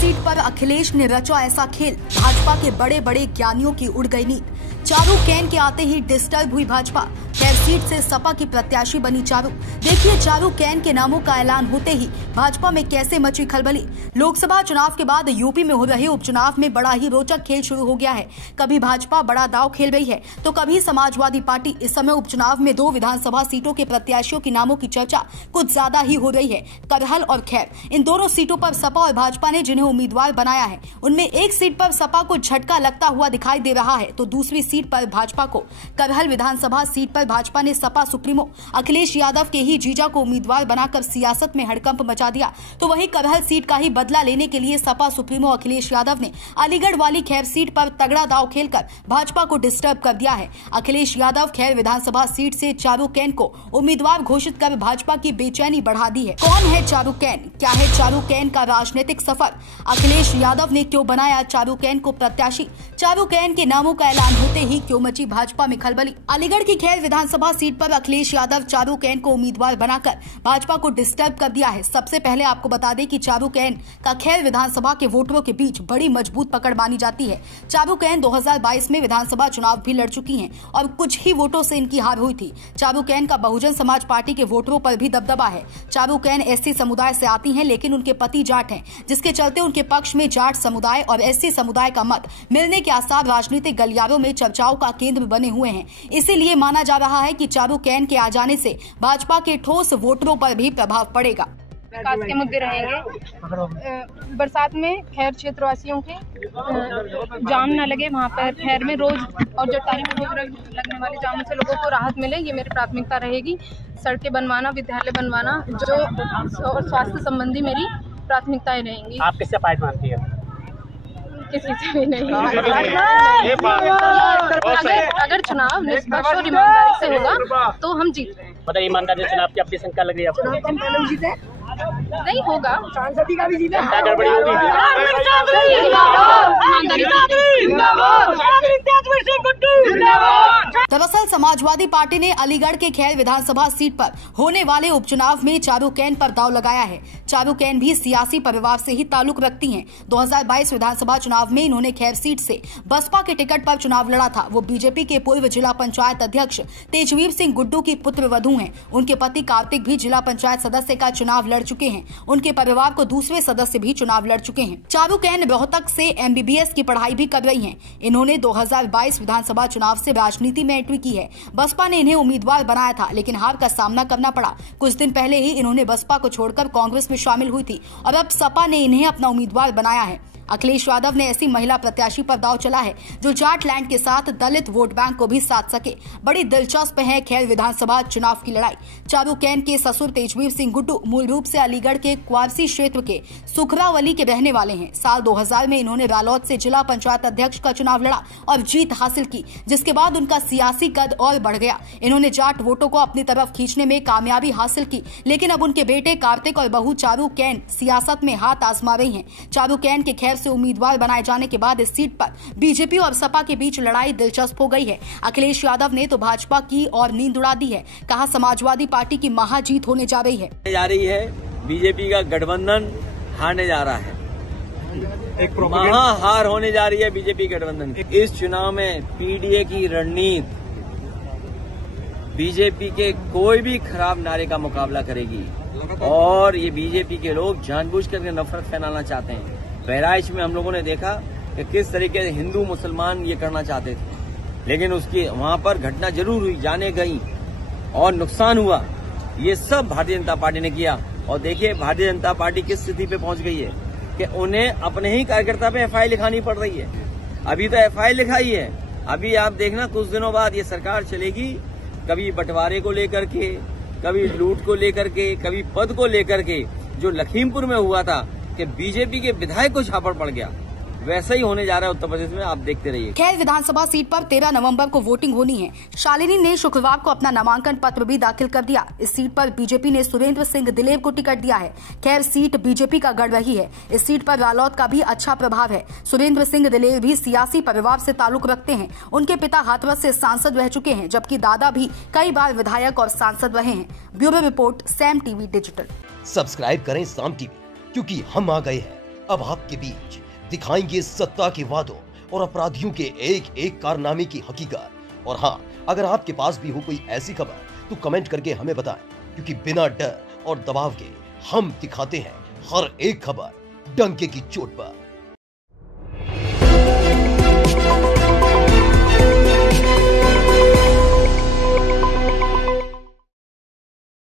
Seat पर अखिलेश ने रचा ऐसा खेल, भाजपा के बड़े बड़े ज्ञानियों की उड़ गई नींद। चारू कैन के आते ही डिस्टर्ब हुई भाजपा, खैर सीट से सपा की प्रत्याशी बनी चारू। देखिए चारू कैन के नामों का ऐलान होते ही भाजपा में कैसे मची खलबली। लोकसभा चुनाव के बाद यूपी में हो रहे उपचुनाव में बड़ा ही रोचक खेल शुरू हो गया है। कभी भाजपा बड़ा दांव खेल रही है तो कभी समाजवादी पार्टी। इस समय उपचुनाव में 2 विधानसभा सीटों के प्रत्याशियों के नामों की चर्चा कुछ ज्यादा ही हो रही है, करहल और खैर। इन दोनों सीटों पर सपा और भाजपा ने जिन्हें उम्मीदवार बनाया है उनमें एक सीट पर सपा को झटका लगता हुआ दिखाई दे रहा है तो दूसरी सीट पर भाजपा को। करहल विधानसभा सीट पर भाजपा ने सपा सुप्रीमो अखिलेश यादव के ही जीजा को उम्मीदवार बनाकर सियासत में हड़कंप मचा दिया, तो वहीं करहल सीट का ही बदला लेने के लिए सपा सुप्रीमो अखिलेश यादव ने अलीगढ़ वाली खैर सीट पर तगड़ा दांव खेलकर भाजपा को डिस्टर्ब कर दिया है। अखिलेश यादव खैर विधानसभा सीट से चारू कैन को उम्मीदवार घोषित कर भाजपा की बेचैनी बढ़ा दी है। कौन है चारू कैन, क्या है चारू कैन का राजनीतिक सफर, अखिलेश यादव ने क्यों बनाया चारू कैन को प्रत्याशी, चारू कैन के नामों का ऐलान होते ही क्यों मची भाजपा में खलबली। अलीगढ़ की खैर विधानसभा सीट पर अखिलेश यादव चारू कैन को उम्मीदवार बनाकर भाजपा को डिस्टर्ब कर दिया है। सबसे पहले आपको बता दें कि चारू कैन का खैर विधानसभा के वोटरों के बीच बड़ी मजबूत पकड़ मानी जाती है। चारू कैन 2022 में विधानसभा चुनाव भी लड़ चुकी हैं और कुछ ही वोटों से इनकी हार हुई थी। चारू कैन का बहुजन समाज पार्टी के वोटरों पर भी दबदबा है। चारू कैन एससी समुदाय से आती हैं लेकिन उनके पति जाट हैं, जिसके चलते उनके पक्ष में जाट समुदाय और एससी समुदाय का मत मिलने के आसार राजनीतिक गलियारों में चर्चाओं का केंद्र बने हुए हैं। इसीलिए माना जा रहा है कि चारू कैन के आ जाने से भाजपा के ठोस वोटरों पर भी प्रभाव पड़ेगा। विकास के मुद्दे रहेंगे। बरसात में खैर क्षेत्रवासियों के जाम न लगे, वहाँ पर खैर में रोज और जटाई में रोज लगने वाले जामों से लोगों को राहत मिले, ये मेरी प्राथमिकता रहेगी। सड़कें बनवाना, विद्यालय बनवाना जो और स्वास्थ्य संबंधी मेरी प्राथमिकताएं रहेंगी। आप किससे फाइट मारती है? किसी से भी नहीं। अगर चुनाव निष्पक्ष और ईमानदारी से होगा तो हम जीत रहे हैं। मतलब ईमानदारी चुनाव की अपनी शंका लग रही है आपको? नहीं होगा, सांसदी का भी जीते गड़बड़ी होगी। दरअसल समाजवादी पार्टी ने अलीगढ़ के खैर विधानसभा सीट पर होने वाले उपचुनाव में चारू कैन पर दांव लगाया है। चारू कैन भी सियासी परिवार से ही ताल्लुक रखती हैं। 2022 विधानसभा चुनाव में इन्होंने खैर सीट से बसपा के टिकट पर चुनाव लड़ा था। वो बीजेपी के पूर्व जिला पंचायत अध्यक्ष तेजवीर सिंह गुड्डू की पुत्र वधू हैं। उनके पति कार्तिक भी जिला पंचायत सदस्य का चुनाव लड़ चुके हैं। उनके परिवार को दूसरे सदस्य भी चुनाव लड़ चुके हैं। चारू कैन रोहतक से MBBS की पढ़ाई भी कर रही हैं। इन्होंने 2022 विधानसभा चुनाव से राजनीति में एंट्री की है। बसपा ने इन्हें उम्मीदवार बनाया था लेकिन हार का सामना करना पड़ा। कुछ दिन पहले ही इन्होंने बसपा को छोड़कर कांग्रेस में शामिल हुई थी और अब सपा ने इन्हें अपना उम्मीदवार बनाया है। अखिलेश यादव ने ऐसी महिला प्रत्याशी पर दांव चला है जो जाट लैंड के साथ दलित वोट बैंक को भी साध सके। बड़ी दिलचस्प है खैर विधानसभा चुनाव की लड़ाई। चारू कैन के ससुर तेजवीर सिंह गुड्डू मूल रूप से अलीगढ़ के क्वारसी क्षेत्र के सुखरावली के रहने वाले हैं। साल 2000 में इन्होंने रालौद से जिला पंचायत अध्यक्ष का चुनाव लड़ा और जीत हासिल की, जिसके बाद उनका सियासी कद और बढ़ गया। इन्होंने जाट वोटों को अपनी तरफ खींचने में कामयाबी हासिल की, लेकिन अब उनके बेटे कार्तिक और बहू चारू कैन सियासत में हाथ आजमा रही हैं। चारू कैन के खैर से उम्मीदवार बनाए जाने के बाद इस सीट पर बीजेपी और सपा के बीच लड़ाई दिलचस्प हो गई है। अखिलेश यादव ने तो भाजपा की और नींद उड़ा दी है। कहा समाजवादी पार्टी की महाजीत होने जा रही है। बीजेपी का गठबंधन हारने जा रहा है, एक महाहार होने जा रही है बीजेपी गठबंधन की। इस चुनाव में पीडीए की रणनीति बीजेपी के कोई भी खराब नारे का मुकाबला करेगी और ये बीजेपी के लोग जानबूझ करके नफरत फैलाना चाहते हैं। बहराइच में हम लोगों ने देखा कि किस तरीके से हिंदू मुसलमान ये करना चाहते थे, लेकिन उसकी वहां पर घटना जरूर हुई, जाने गई और नुकसान हुआ। ये सब भारतीय जनता पार्टी ने किया और देखिए भारतीय जनता पार्टी किस स्थिति पे पहुंच गई है कि उन्हें अपने ही कार्यकर्ता पे FIR लिखानी पड़ रही है। अभी तो FIR लिखाई है, अभी आप देखना कुछ दिनों बाद ये सरकार चलेगी, कभी बंटवारे को लेकर के, कभी लूट को लेकर के, कभी पद को लेकर के। जो लखीमपुर में हुआ था कि बीजेपी के विधायक को छापड़ पड़ गया, वैसा ही होने जा रहा है उत्तर प्रदेश में, आप देखते रहिए। खैर विधानसभा सीट पर 13 नवंबर को वोटिंग होनी है। शालिनी ने शुक्रवार को अपना नामांकन पत्र भी दाखिल कर दिया। इस सीट पर बीजेपी ने सुरेंद्र सिंह दिलेर को टिकट दिया है। खैर सीट बीजेपी का गढ़ रही है। इस सीट पर रालौद का भी अच्छा प्रभाव है। सुरेंद्र सिंह दिलेर भी सियासी परिवार से ताल्लुक रखते हैं। उनके पिता हाथरस से सांसद रह चुके हैं, जबकि दादा भी कई बार विधायक और सांसद रहे हैं। Bureau report, Sam TV digital. Subscribe करें साम टीवी, क्योंकि हम आ गए हैं अब आपके बीच दिखाएंगे सत्ता के वादों और अपराधियों के एक एक कारनामे की हकीकत। और हाँ, अगर आपके पास भी हो कोई ऐसी खबर तो कमेंट करके हमें बताएं, क्योंकि बिना डर और दबाव के हम दिखाते हैं हर एक खबर डंके की चोट पर।